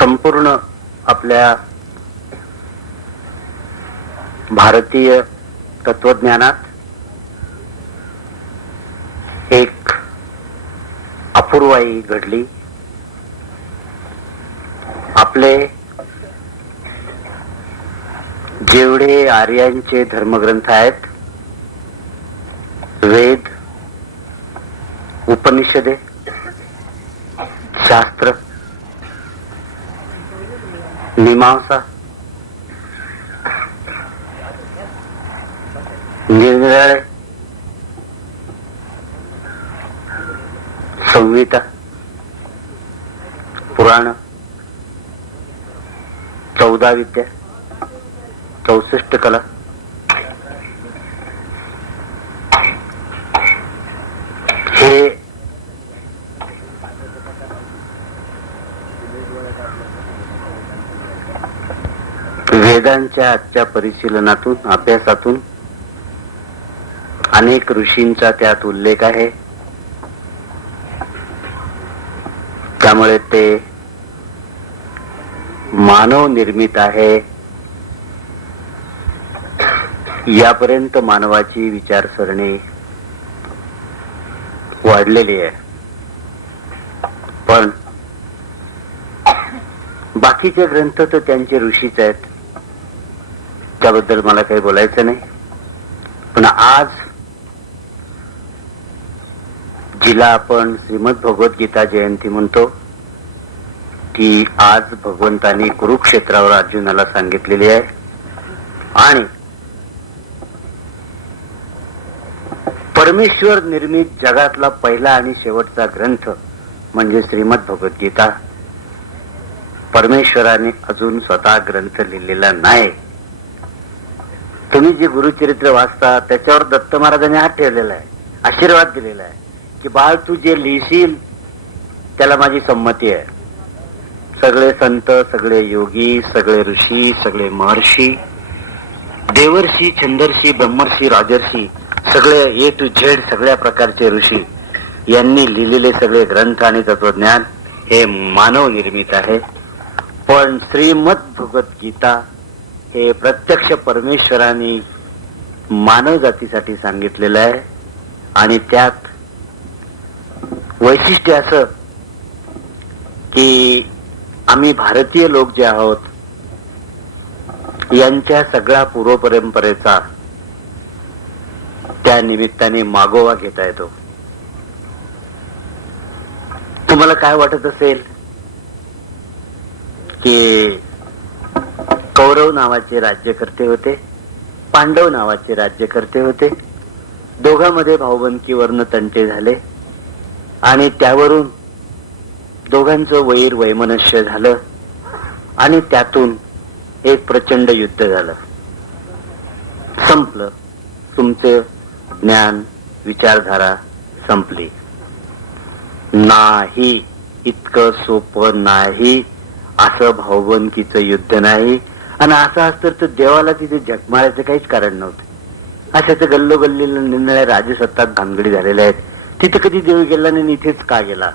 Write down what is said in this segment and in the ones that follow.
संपूर्ण आपल्या भारतीय तत्वज्ञानात एक अपूर्वाई घडली. आपले जेवढे आर्यांचे धर्मग्रंथ आहेत, वेद, उपनिषदे, शास्त्र, मीमांसा, निर्णय, संहिता, पुराण, 14 विद्या, 64 कला, हे वेदांच्या आजच्या परिशीलनातून, अभ्यासातून अनेक ऋषींचा त्यात उल्लेख आहे. त्यामुळे ते मानव निर्मित आहे यापर्यंत मानवाची विचारसरणी वाढलेली आहे. पण बाकीचे ग्रंथ तर त्यांचे ऋषीच आहेत, त्याबद्दल मला काही बोलायचं नाही. पण आज जिला आपण श्रीमद भगवद्गीता जयंती म्हणतो, ती आज भगवंतांनी कुरुक्षेत्रावर अर्जुनाला सांगितलेली आहे. आणि परमेश्वर निर्मित जगातला पहिला आणि शेवटचा ग्रंथ म्हणजे श्रीमद भगवद्गीता. परमेश्वराने अजून स्वतः ग्रंथ लिहिलेला नाही. तुम्ही जे गुरुचरित्र वाचता त्याच्यावर दत्त महाराजांनी हात ठेवलेला आहे, आशीर्वाद दिलेला आहे की बाळ तू जे लिहिशील त्याला माझी संमती आहे. सगळे संत, सगळे योगी, सगळे ऋषी, सगळे महर्षी, देवर्षी, छंदर्षी, ब्रह्मर्षी, राजर्षी, सगळे ए टू झेड सगळ्या प्रकारचे ऋषी यांनी लिहिलेले सगळे ग्रंथ आणि तत्वज्ञान हे मानव निर्मित आहे. पण श्रीमद भगवद्गीता हे प्रत्यक्ष परमेश्वराने मानव जातीसाठी सांगितलेलं आहे. आणि त्यात वैशिष्ट्य असं की आम्ही भारतीय लोक जे आहोत यांच्या सगळ्या पूर्वपरंपरेचा त्या निमित्ताने मागोवा घेता येतो. तुम्हाला काय वाटत असेल की कौरव नावाचे राज्यकर्ते होते, पांडव नावाचे राज्यकर्ते होते, दोघांमध्ये भाऊबंदकीवरनं तंटे झाले आणि त्यावरून दोघांचं वैर वैमनस्य झालं आणि त्यातून एक प्रचंड युद्ध झालं. संपलं. तुमचे ज्ञान, विचारधारा संपली. नाही, इतकं सोपं नाही. असं भाऊबंदकीचं युद्ध नाही. आणि असं असतं तर देवाला तिथे झकमारायचं काहीच कारण नव्हतं. अशाच गल्लोगल्लीला निरनिळ्या राजसत्तात भानगडी झालेल्या आहेत. तिथे कधी देव गेला नाही, इथेच का गेला?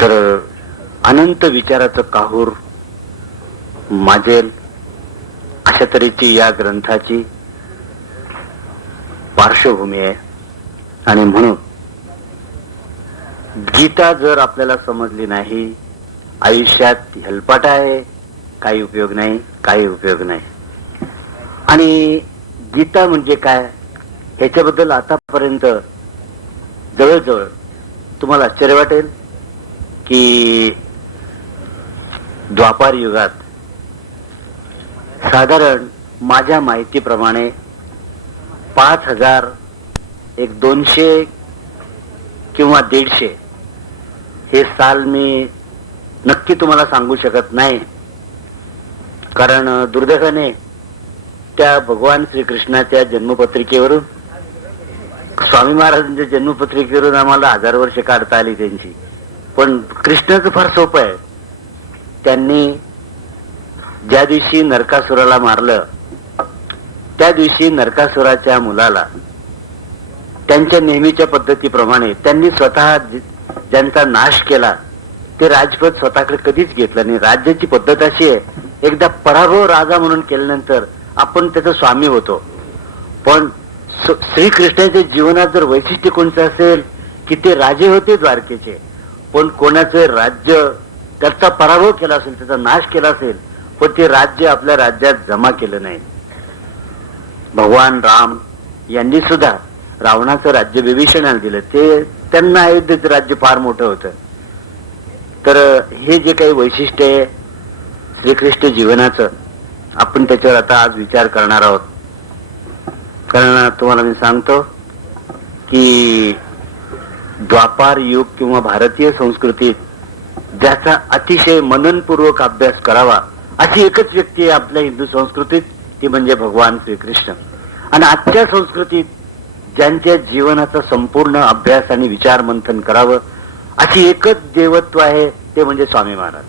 तर अनंत विचाराचं काहूर माजेल अशा तऱ्हेची या ग्रंथाची पार्श्वभूमी आहे. आणि म्हणून गीता जर आपल्याला समजली नाही, आयुष्यात हेलपाटा आहे, काही उपयोग नाही, काही उपयोग नाही. आणि गीता म्हणजे काय ह्याच्याबद्दल आतापर्यंत जवळजवळ तुम्हाला आश्चर्य वाटेल की द्वापार युगात साधारण माझ्या माहितीप्रमाणे 5000, 200 किंवा 150 हे साल मी नक्की तुम्हाला सांगू शकत नाही. कारण दुर्दैवाने त्या भगवान श्रीकृष्णाच्या जन्मपत्रिकेवरून, स्वामी महाराजांच्या जन्मपत्रिकेवरून आम्हाला 1000 वर्ष काढता आली त्यांची. पण कृष्णाचं फार सोपं आहे. त्यांनी ज्या दिवशी नरकासुराला मारलं त्या दिवशी नरकासुराच्या मुलाला त्यांच्या नेहमीच्या पद्धतीप्रमाणे त्यांनी स्वतः ज्यांचा नाश केला ते राजपद स्वतःकडे कधीच घेतलं नाही. राज्याची पद्धत अशी आहे, एकदा पराभव राजा म्हणून केल्यानंतर आपण त्याचा स्वामी होतो. पण श्रीकृष्णाच्या जीवनात जर वैशिष्ट्य कोणतं असेल की ते राजे होते द्वारकेचे, पण कोणाचं राज्य त्याचा पराभव केला असेल, त्याचा नाश केला असेल, पण ते राज्य आपल्या राज्यात जमा केलं नाही. भगवान राम यांनी सुद्धा रावणाचं राज्य विभीषणाला दिलं. ते त्यांना अयोध्येचं राज्य फार मोठं होतं. तर हे जे काही वैशिष्ट्य आहे श्रीकृष्ण जीवनाचं, आपण त्याच्यावर आता आज विचार करणार आहोत. कारण तुम्हाला मी सांगतो की द्वापार युग किंवा भारतीय संस्कृतीत ज्याचा अतिशय मननपूर्वक अभ्यास करावा अशी एकच व्यक्ती आहे आपल्या हिंदू संस्कृतीत, ती म्हणजे भगवान श्रीकृष्ण. आणि आजच्या संस्कृतीत ज्यांच्या जीवनाचा संपूर्ण अभ्यास आणि विचार मंथन करावं अशी एकच देवत्व आहे, ते म्हणजे स्वामी महाराज.